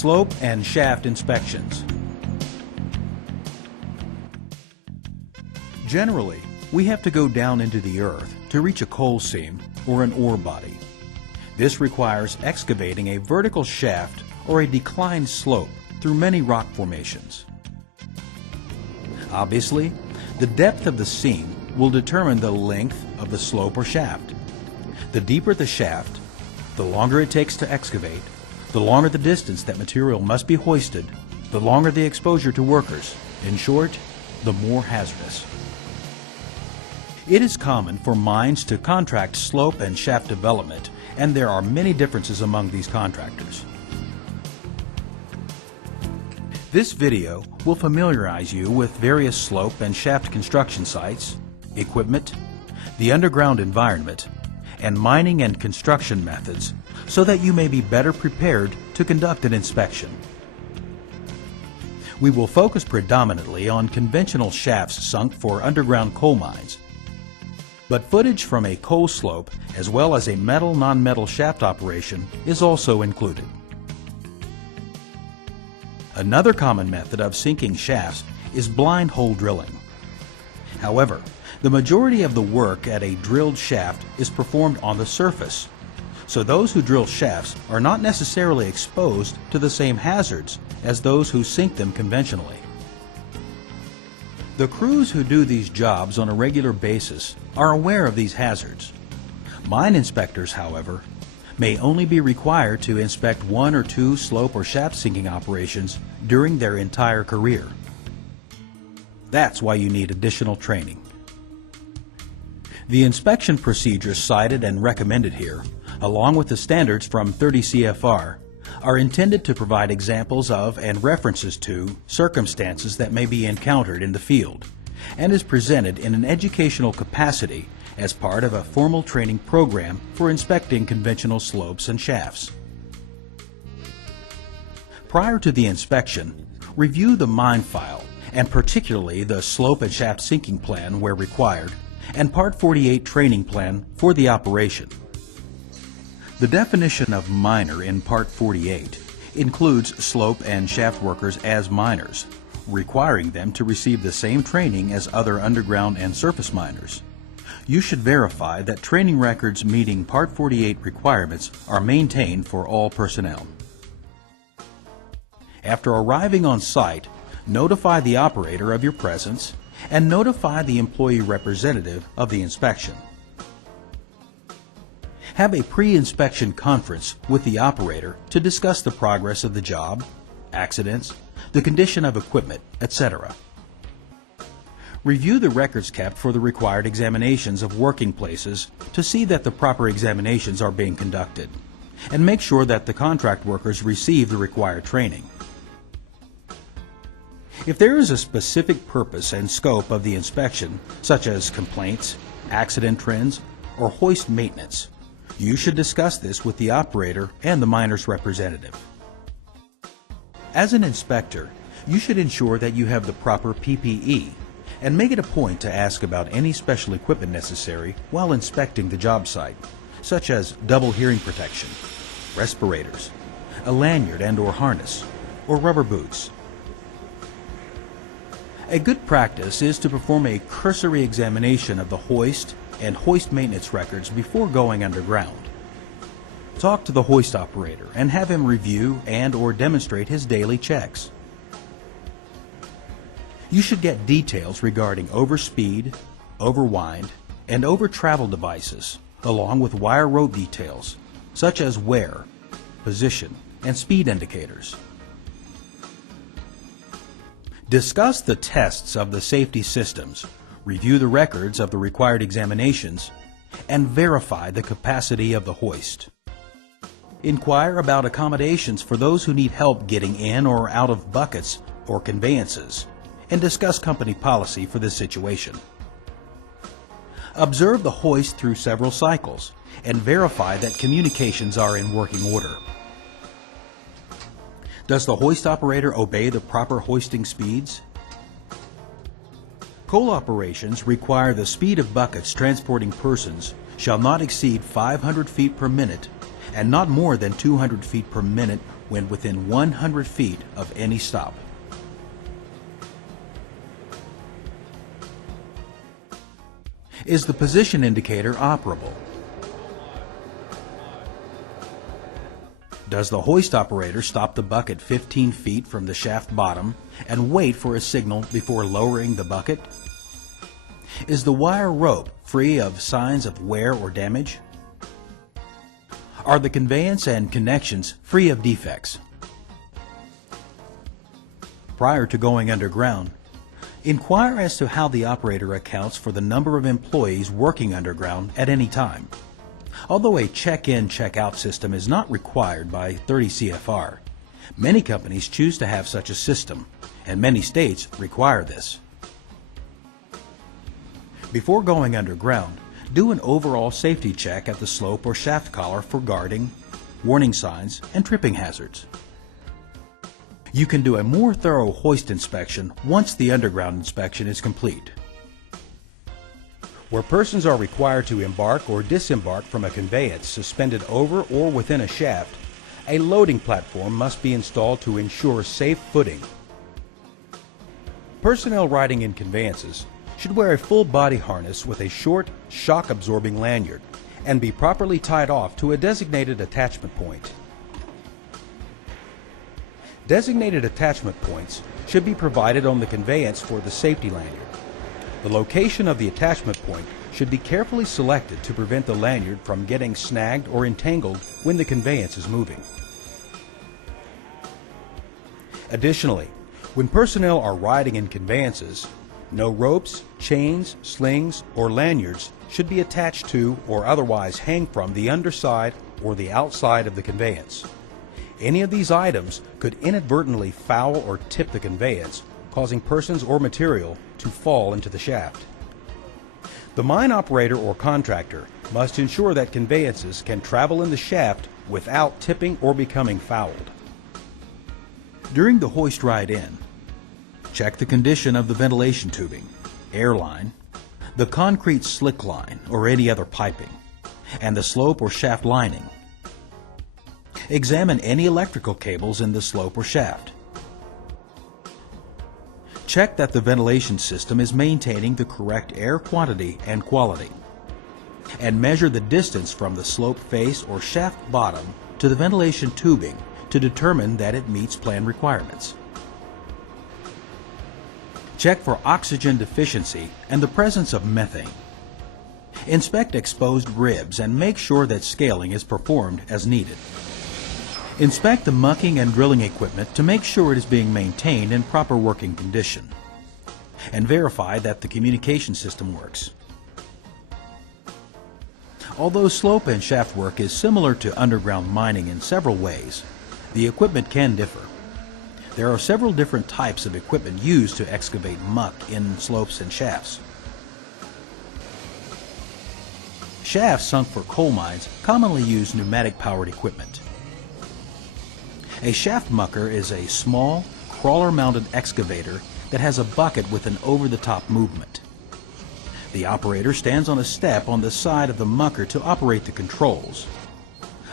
Slope and shaft inspections. Generally, we have to go down into the earth to reach a coal seam or an ore body. This requires excavating a vertical shaft or a declined slope through many rock formations. Obviously, the depth of the seam will determine the length of the slope or shaft. The deeper the shaft, the longer it takes to excavate, the longer the distance that material must be hoisted, the longer the exposure to workers. In short, the more hazardous. It is common for mines to contract slope and shaft development, and there are many differences among these contractors. This video will familiarize you with various slope and shaft construction sites, equipment, the underground environment, and mining and construction methods so that you may be better prepared to conduct an inspection. We will focus predominantly on conventional shafts sunk for underground coal mines, but footage from a coal slope as well as a metal-non-metal shaft operation is also included. Another common method of sinking shafts is blind hole drilling. However, the majority of the work at a drilled shaft is performed on the surface, so those who drill shafts are not necessarily exposed to the same hazards as those who sink them conventionally. The crews who do these jobs on a regular basis are aware of these hazards. Mine inspectors, however, may only be required to inspect one or two slope or shaft sinking operations during their entire career. That's why you need additional training. The inspection procedures cited and recommended here, along with the standards from 30 CFR, are intended to provide examples of and references to circumstances that may be encountered in the field, and is presented in an educational capacity as part of a formal training program for inspecting conventional slopes and shafts. Prior to the inspection, review the mine file, and particularly the slope and shaft sinking plan where required, and Part 48 training plan for the operation. The definition of miner in Part 48 includes slope and shaft workers as miners, requiring them to receive the same training as other underground and surface miners. You should verify that training records meeting Part 48 requirements are maintained for all personnel. After arriving on site, notify the operator of your presence and notify the employee representative of the inspection. Have a pre-inspection conference with the operator to discuss the progress of the job, accidents, the condition of equipment, etc. Review the records kept for the required examinations of working places to see that the proper examinations are being conducted, and make sure that the contract workers receive the required training. If there is a specific purpose and scope of the inspection, such as complaints, accident trends, or hoist maintenance, you should discuss this with the operator and the miner's representative. As an inspector, you should ensure that you have the proper PPE and make it a point to ask about any special equipment necessary while inspecting the job site, such as double hearing protection, respirators, a lanyard and/or harness, or rubber boots. A good practice is to perform a cursory examination of the hoist and hoist maintenance records before going underground. Talk to the hoist operator and have him review and/or demonstrate his daily checks. You should get details regarding overspeed, overwind, and over-travel devices, along with wire rope details, such as wear, position, and speed indicators. Discuss the tests of the safety systems, review the records of the required examinations, and verify the capacity of the hoist. Inquire about accommodations for those who need help getting in or out of buckets or conveyances, and discuss company policy for this situation. Observe the hoist through several cycles and verify that communications are in working order. Does the hoist operator obey the proper hoisting speeds? Coal operations require the speed of buckets transporting persons shall not exceed 500 feet per minute and not more than 200 feet per minute when within 100 feet of any stop. Is the position indicator operable? Does the hoist operator stop the bucket 15 feet from the shaft bottom and wait for a signal before lowering the bucket? Is the wire rope free of signs of wear or damage? Are the conveyance and connections free of defects? Prior to going underground, inquire as to how the operator accounts for the number of employees working underground at any time. Although a check-in, check-out system is not required by 30 CFR, many companies choose to have such a system, and many states require this. Before going underground, do an overall safety check at the slope or shaft collar for guarding, warning signs, and tripping hazards. You can do a more thorough hoist inspection once the underground inspection is complete. Where persons are required to embark or disembark from a conveyance suspended over or within a shaft, a loading platform must be installed to ensure safe footing. Personnel riding in conveyances should wear a full body harness with a short, shock-absorbing lanyard and be properly tied off to a designated attachment point. Designated attachment points should be provided on the conveyance for the safety lanyard. The location of the attachment point should be carefully selected to prevent the lanyard from getting snagged or entangled when the conveyance is moving. Additionally, when personnel are riding in conveyances, no ropes, chains, slings, or lanyards should be attached to or otherwise hang from the underside or the outside of the conveyance. Any of these items could inadvertently foul or tip the conveyance, causing persons or material to fall into the shaft. The mine operator or contractor must ensure that conveyances can travel in the shaft without tipping or becoming fouled. During the hoist ride in, check the condition of the ventilation tubing, air line, the concrete slick line or any other piping, and the slope or shaft lining. Examine any electrical cables in the slope or shaft. Check that the ventilation system is maintaining the correct air quantity and quality. And measure the distance from the slope face or shaft bottom to the ventilation tubing to determine that it meets plan requirements. Check for oxygen deficiency and the presence of methane. Inspect exposed ribs and make sure that scaling is performed as needed. Inspect the mucking and drilling equipment to make sure it is being maintained in proper working condition. And verify that the communication system works. Although slope and shaft work is similar to underground mining in several ways, the equipment can differ. There are several different types of equipment used to excavate muck in slopes and shafts. Shafts sunk for coal mines commonly use pneumatic-powered equipment. A shaft mucker is a small, crawler-mounted excavator that has a bucket with an over-the-top movement. The operator stands on a step on the side of the mucker to operate the controls.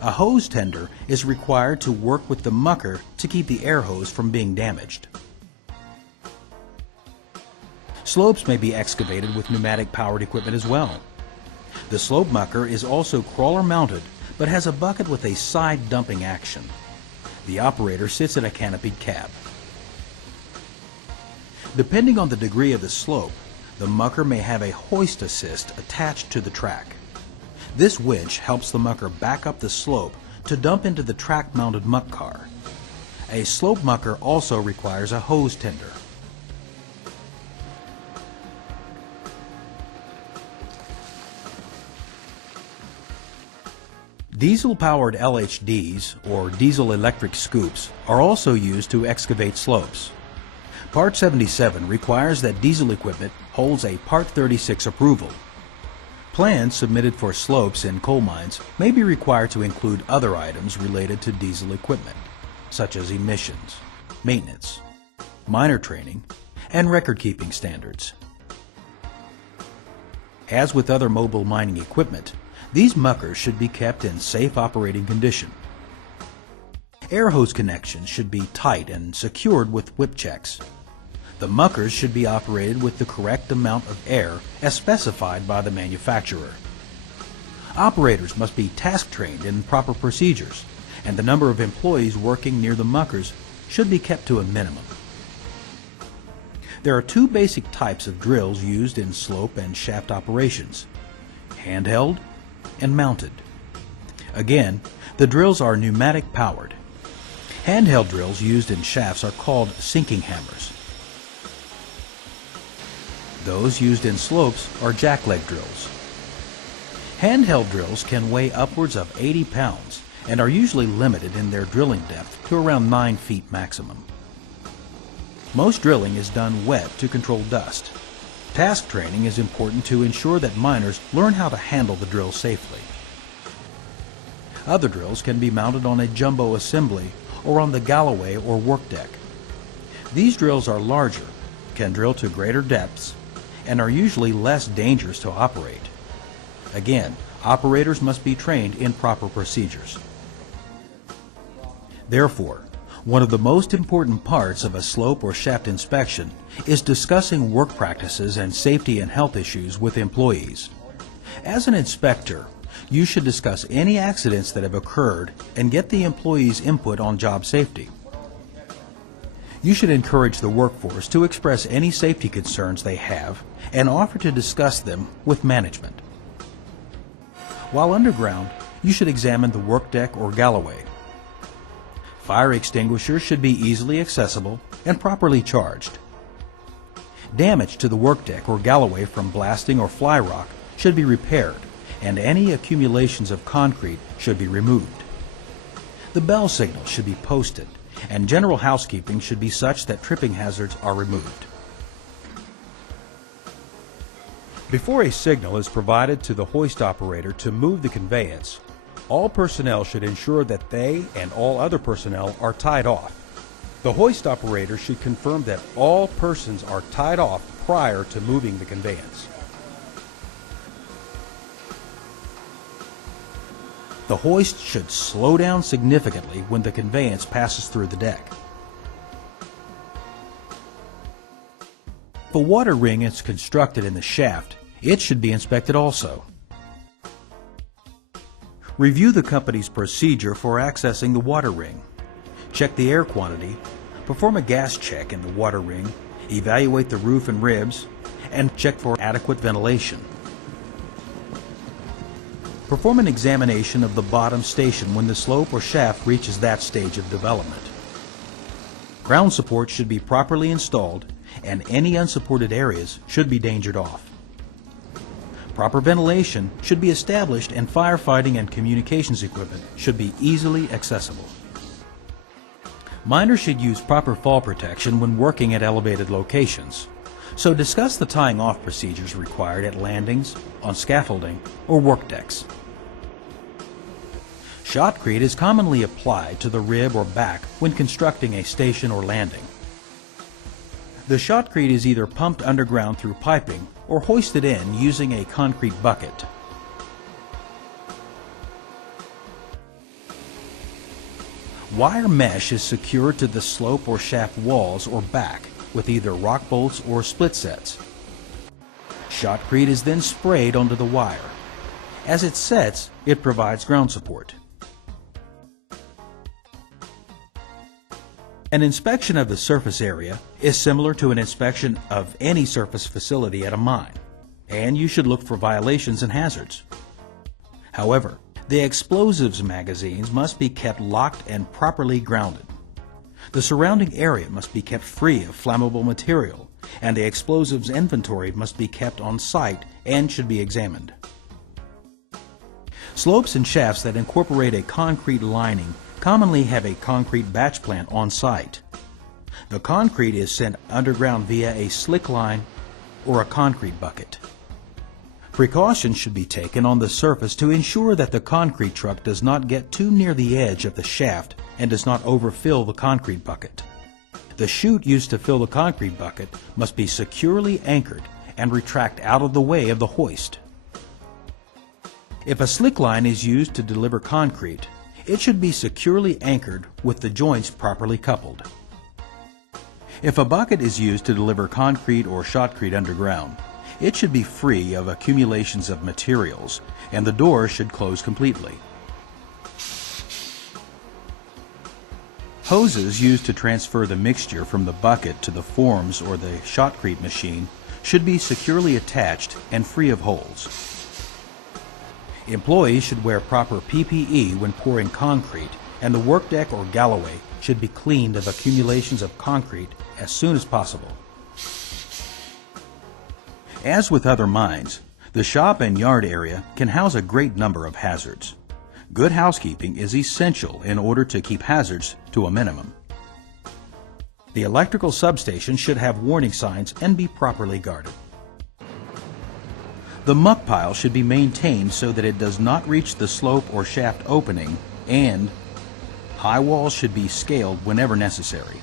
A hose tender is required to work with the mucker to keep the air hose from being damaged. Slopes may be excavated with pneumatic-powered equipment as well. The slope mucker is also crawler-mounted but has a bucket with a side dumping action. The operator sits in a canopied cab. Depending on the degree of the slope, the mucker may have a hoist assist attached to the track. This winch helps the mucker back up the slope to dump into the track-mounted muck car. A slope mucker also requires a hose tender. Diesel-powered LHDs, or diesel-electric scoops, are also used to excavate slopes. Part 77 requires that diesel equipment holds a Part 36 approval. Plans submitted for slopes in coal mines may be required to include other items related to diesel equipment, such as emissions, maintenance, miner training, and record-keeping standards. As with other mobile mining equipment, These muckers should be kept in safe operating condition. Air hose connections should be tight and secured with whip checks. The muckers should be operated with the correct amount of air as specified by the manufacturer. Operators must be task trained in proper procedures, and the number of employees working near the muckers should be kept to a minimum. There are two basic types of drills used in slope and shaft operations: handheld and mounted. Again, the drills are pneumatic powered. Handheld drills used in shafts are called sinking hammers. Those used in slopes are jackleg drills. Handheld drills can weigh upwards of 80 pounds and are usually limited in their drilling depth to around 9 feet maximum. Most drilling is done wet to control dust. Task training is important to ensure that miners learn how to handle the drill safely. Other drills can be mounted on a jumbo assembly or on the galloway or work deck. These drills are larger, can drill to greater depths, and are usually less dangerous to operate. Again, operators must be trained in proper procedures. Therefore, one of the most important parts of a slope or shaft inspection is discussing work practices and safety and health issues with employees. As an inspector, you should discuss any accidents that have occurred and get the employees' input on job safety. You should encourage the workforce to express any safety concerns they have and offer to discuss them with management. While underground, you should examine the work deck or galloway. Fire extinguishers should be easily accessible and properly charged. Damage to the work deck or galloway from blasting or fly rock should be repaired, and any accumulations of concrete should be removed. The bell signal should be posted, and general housekeeping should be such that tripping hazards are removed. Before a signal is provided to the hoist operator to move the conveyance, all personnel should ensure that they and all other personnel are tied off. The hoist operator should confirm that all persons are tied off prior to moving the conveyance. The hoist should slow down significantly when the conveyance passes through the deck. If a water ring is constructed in the shaft, it should be inspected also. Review the company's procedure for accessing the water ring. Check the air quantity, perform a gas check in the water ring, evaluate the roof and ribs, and check for adequate ventilation. Perform an examination of the bottom station when the slope or shaft reaches that stage of development. Ground support should be properly installed, and any unsupported areas should be dangered off. Proper ventilation should be established, and firefighting and communications equipment should be easily accessible. Miners should use proper fall protection when working at elevated locations, so discuss the tying off procedures required at landings, on scaffolding, or work decks. Shotcrete is commonly applied to the rib or back when constructing a station or landing. The shotcrete is either pumped underground through piping or hoisted in using a concrete bucket. Wire mesh is secured to the slope or shaft walls or back with either rock bolts or split sets. Shotcrete is then sprayed onto the wire. As it sets, it provides ground support. An inspection of the surface area is similar to an inspection of any surface facility at a mine, and you should look for violations and hazards. However, the explosives magazines must be kept locked and properly grounded. The surrounding area must be kept free of flammable material, and the explosives inventory must be kept on site and should be examined. Slopes and shafts that incorporate a concrete lining commonly have a concrete batch plant on site. The concrete is sent underground via a slick line or a concrete bucket. Precautions should be taken on the surface to ensure that the concrete truck does not get too near the edge of the shaft and does not overfill the concrete bucket. The chute used to fill the concrete bucket must be securely anchored and retract out of the way of the hoist. If a slick line is used to deliver concrete, it should be securely anchored with the joints properly coupled. If a bucket is used to deliver concrete or shotcrete underground, it should be free of accumulations of materials, and the door should close completely. Hoses used to transfer the mixture from the bucket to the forms or the shotcrete machine should be securely attached and free of holes. Employees should wear proper PPE when pouring concrete, and the work deck or galloway should be cleaned of accumulations of concrete as soon as possible. As with other mines, the shop and yard area can house a great number of hazards. Good housekeeping is essential in order to keep hazards to a minimum. The electrical substation should have warning signs and be properly guarded. The muck pile should be maintained so that it does not reach the slope or shaft opening, and high walls should be scaled whenever necessary.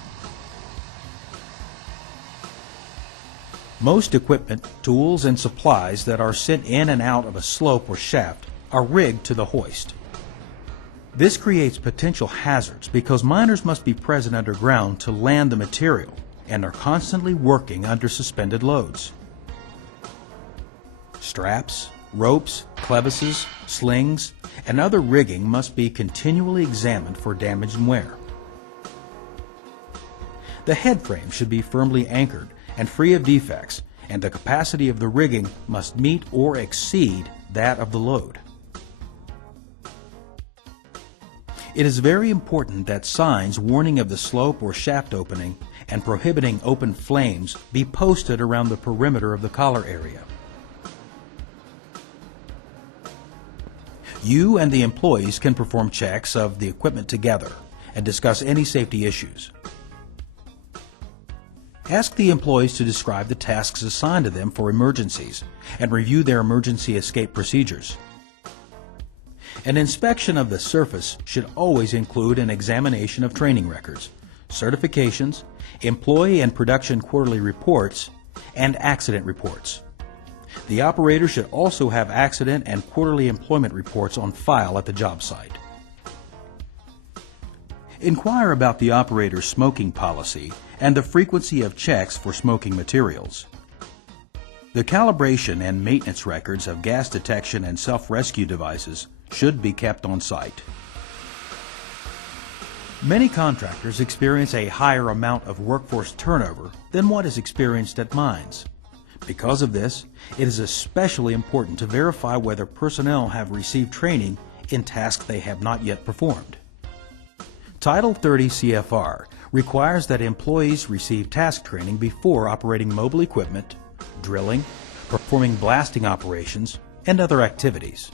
Most equipment, tools, and supplies that are sent in and out of a slope or shaft are rigged to the hoist. This creates potential hazards because miners must be present underground to land the material and are constantly working under suspended loads. Straps, ropes, clevises, slings, and other rigging must be continually examined for damage and wear. The head frame should be firmly anchored and free of defects, and the capacity of the rigging must meet or exceed that of the load. It is very important that signs warning of the slope or shaft opening and prohibiting open flames be posted around the perimeter of the collar area. You and the employees can perform checks of the equipment together and discuss any safety issues. Ask the employees to describe the tasks assigned to them for emergencies and review their emergency escape procedures. An inspection of the surface should always include an examination of training records, certifications, employee and production quarterly reports, and accident reports. The operator should also have accident and quarterly employment reports on file at the job site. Inquire about the operator's smoking policy and the frequency of checks for smoking materials. The calibration and maintenance records of gas detection and self-rescue devices should be kept on site. Many contractors experience a higher amount of workforce turnover than what is experienced at mines. Because of this, it is especially important to verify whether personnel have received training in tasks they have not yet performed. Title 30 CFR requires that employees receive task training before operating mobile equipment, drilling, performing blasting operations, and other activities.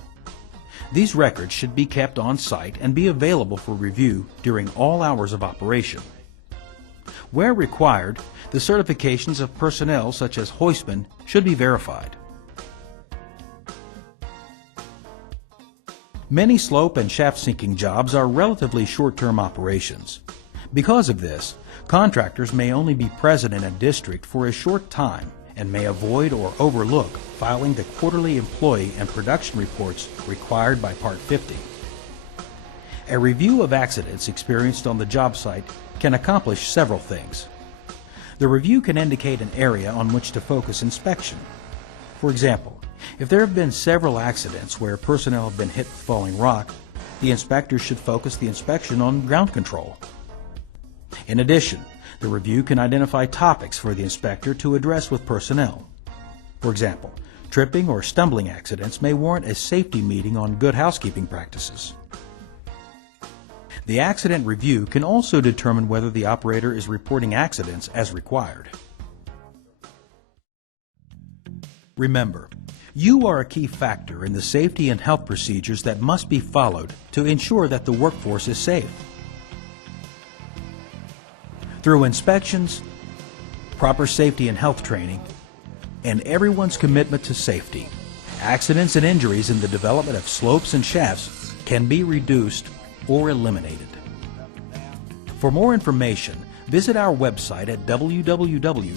These records should be kept on site and be available for review during all hours of operation. Where required, the certifications of personnel such as hoistmen should be verified. Many slope and shaft sinking jobs are relatively short-term operations. Because of this, contractors may only be present in a district for a short time and may avoid or overlook filing the quarterly employee and production reports required by Part 50. A review of accidents experienced on the job site can accomplish several things. The review can indicate an area on which to focus inspection. For example, if there have been several accidents where personnel have been hit with falling rock, the inspector should focus the inspection on ground control. In addition, the review can identify topics for the inspector to address with personnel. For example, tripping or stumbling accidents may warrant a safety meeting on good housekeeping practices. The accident review can also determine whether the operator is reporting accidents as required. Remember, you are a key factor in the safety and health procedures that must be followed to ensure that the workforce is safe. Through inspections, proper safety and health training, and everyone's commitment to safety, accidents and injuries in the development of slopes and shafts can be reduced or eliminated. For more information, visit our website at www.msha.gov.